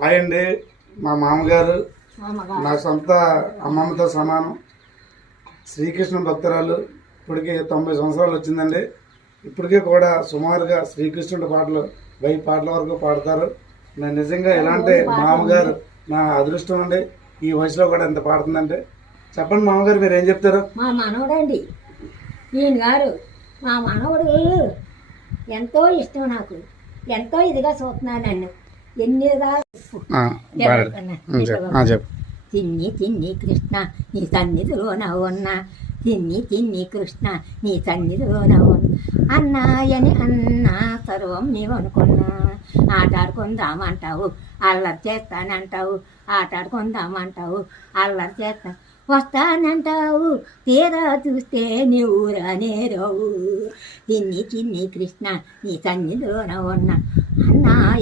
Hi అండి. మా మామగారు మామగారు. నా సొంత అమ్మమ్మతో సమానం. శ్రీకృష్ణ భక్తురాలు. ఇప్పటికి తొంభై సంవత్సరాలు వచ్చిందండి. ఇప్పటికీ కూడా సుమారుగా శ్రీకృష్ణుడి పాటలు వెయ్యి పాటల వరకు పాడతారు. నేను నిజంగా ఇలాంటి మామగారు నా అదృష్టం అండి. ఈ వయసులో కూడా ఎంత పాడుతుందంటే చెప్పండి మామగారు మీరు ఏం చెప్తారు? మా మనవడండి. ఈయన గారు మా మనవడు ఎంతో ఇష్టం నాకు. ఎంతో ఇదిగా చూస్తున్నాను నన్ను. చెప్పు. తిన్ని తిన్ని కృష్ణ నీ సన్నిధిలోన ఉన్నా. తిన్ని తిన్ని కృష్ణ నీ సన్నిధిలోన ఉన్నా. అన్నాయని అన్నా సర్వం నీవనుకున్నా. ఆటాడుకుందామంటావు అల్లరి చేస్తానంటావు. ఆటాడుకుందామంటావు అల్లరి చేస్తా. వస్తానంటావు తీరా చూస్తే నీవు రానేరావు తిన్ని తిన్ని కృష్ణ నీ సన్నిధిలోన ఉన్నా. అన్నా